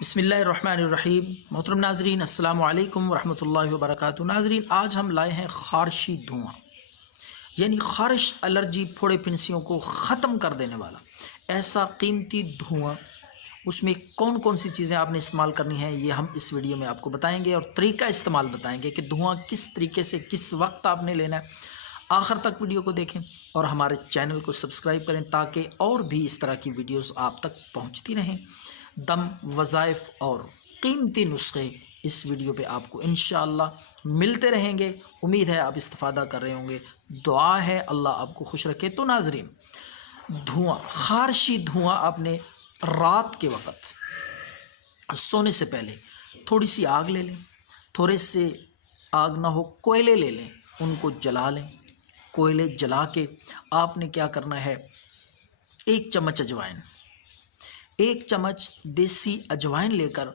بسم اللہ الرحمن الرحیم۔ محترم ناظرین السلام علیکم ورحمۃ اللہ وبرکاتہ۔ ناظرین آج ہم لائے ہیں خارشی دھواں، یعنی خارش الرجی پھوڑے پھنسیوں کو ختم کر دینے والا ایسا قیمتی دھواں۔ اس میں کون کون سی چیزیں آپ نے استعمال کرنی ہیں یہ ہم اس ویڈیو میں آپ کو بتائیں گے، اور طریقہ استعمال بتائیں گے کہ دھواں کس طریقے سے کس وقت آپ نے لینا ہے۔ آخر تک ویڈیو کو دیکھیں اور ہمارے چینل کو سبسکرائب کریں تاکہ اور بھی اس طرح کی ویڈیوز آپ تک پہنچتی رہیں۔ دم، وظائف اور قیمتی نسخے اس ویڈیو پہ آپ کو انشاءاللہ ملتے رہیں گے۔ امید ہے آپ استفادہ کر رہے ہوں گے، دعا ہے اللہ آپ کو خوش رکھے۔ تو ناظرین دھواں، خارشی دھواں آپ نے رات کے وقت سونے سے پہلے تھوڑی سی آگ لے لیں، تھوڑے سے آگ نہ ہو کوئلے لے لیں، ان کو جلا لیں۔ کوئلے جلا کے آپ نے کیا کرنا ہے، 1 چمچ اجوائن، 1 چمچ دیسی اجوائن لے کر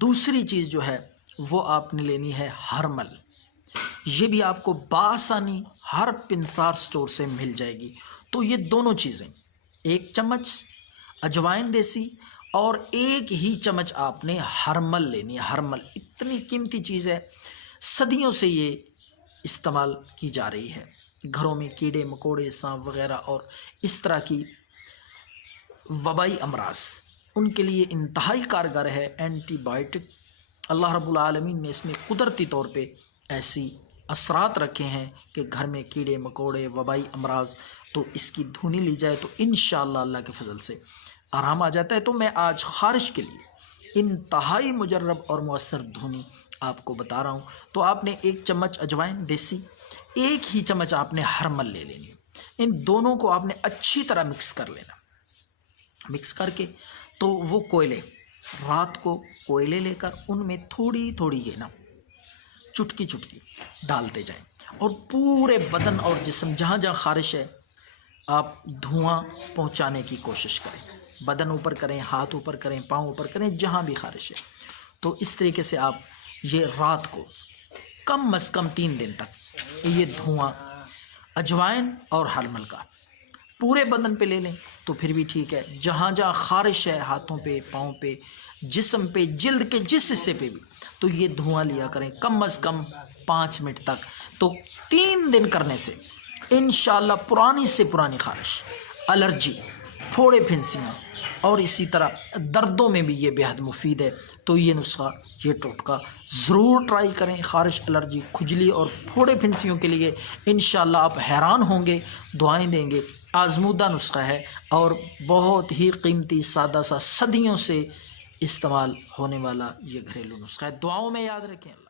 دوسری چیز جو ہے وہ آپ نے لینی ہے ہرمل۔ یہ بھی آپ کو بآسانی ہر پنسار سٹور سے مل جائے گی۔ تو یہ دونوں چیزیں 1 چمچ اجوائن دیسی اور 1 ہی چمچ آپ نے ہرمل لینی ہے۔ ہرمل اتنی قیمتی چیز ہے، صدیوں سے یہ استعمال کی جا رہی ہے۔ گھروں میں کیڑے مکوڑے، سانپ وغیرہ اور اس طرح کی وبائی امراض، ان کے لیے انتہائی کارگر ہے، اینٹی بائیوٹک۔ اللہ رب العالمین نے اس میں قدرتی طور پہ ایسی اثرات رکھے ہیں کہ گھر میں کیڑے مکوڑے، وبائی امراض، تو اس کی دھونی لی جائے تو انشاءاللہ اللہ کے فضل سے آرام آ جاتا ہے۔ تو میں آج خارش کے لیے انتہائی مجرب اور مؤثر دھونی آپ کو بتا رہا ہوں۔ تو آپ نے 1 چمچ اجوائن دیسی، 1 ہی چمچ آپ نے ہرمل لے لینی ہے۔ ان دونوں کو آپ نے اچھی طرح مکس کر لینا۔ مکس کر کے تو وہ کوئلے، رات کو کوئلے لے کر ان میں تھوڑی تھوڑی چٹکی چٹکی ڈالتے جائیں، اور پورے بدن اور جسم جہاں جہاں خارش ہے آپ دھواں پہنچانے کی کوشش کریں۔ بدن اوپر کریں، ہاتھ اوپر کریں، پاؤں اوپر کریں، جہاں بھی خارش ہے۔ تو اس طریقے سے آپ یہ رات کو کم از کم 3 دن تک یہ دھواں اجوائن اور ہرمل کا پورے بدن پہ لے لیں تو پھر بھی ٹھیک ہے۔ جہاں جہاں خارش ہے، ہاتھوں پہ، پاؤں پہ، جسم پہ، جلد کے جس حصے پہ بھی، تو یہ دھواں لیا کریں کم از کم 5 منٹ تک۔ تو 3 دن کرنے سے انشاءاللہ پرانی سے پرانی خارش، الرجی، پھوڑے پھنسیاں اور اسی طرح دردوں میں بھی یہ بے حد مفید ہے۔ تو یہ نسخہ، یہ ٹوٹکا ضرور ٹرائی کریں۔ خارش، الرجی، کھجلی اور پھوڑے پھنسیوں کے لیے انشاءاللہ آپ حیران ہوں گے، دعائیں دیں گے۔ آزمودہ نسخہ ہے اور بہت ہی قیمتی، سادہ سا، صدیوں سے استعمال ہونے والا یہ گھریلو نسخہ ہے۔ دعاؤں میں یاد رکھیں۔ اللہ